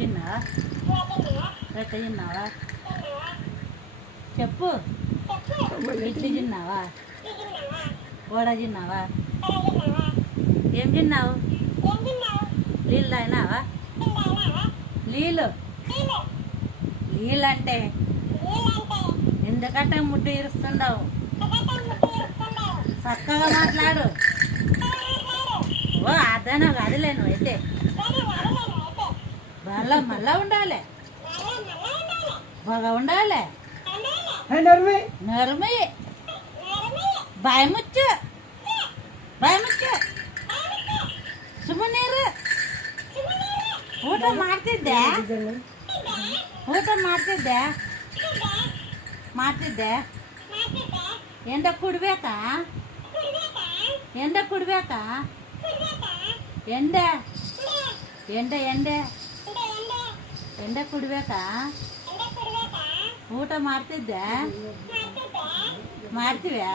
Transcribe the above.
తిన్నావా? రొట్టె తిన్నావా? చెప్పు. ఇడ్లీ తిన్నావా? వడ తిన్నావా? ఏం తిన్నావు? నీళ్ళు తాగినావా? నీళ్ళు నీళ్ళంటే ఎందుకంటే ముడ్డు ఇరుస్తుండవు. చక్కగా మాట్లాడు. ఓ అదనో కదిలేను అయితే మళ్ళా ఉండాలి, బాగా ఉండాలి. నరుమి భయముచ్చు ಸುಮ್ಮನೀರು. ಊಟ ಮಾಡ್ತಿದ್ದೆ ಎಂಡ ಕುಡ್ಬೇಕಾ? ಎಂಡ ಕುಡ್ಬೇಕಾ? ಊಟ ಮಾಡ್ತಿದ್ದೆ ಮಾಡ್ತೀವ್ಯಾ?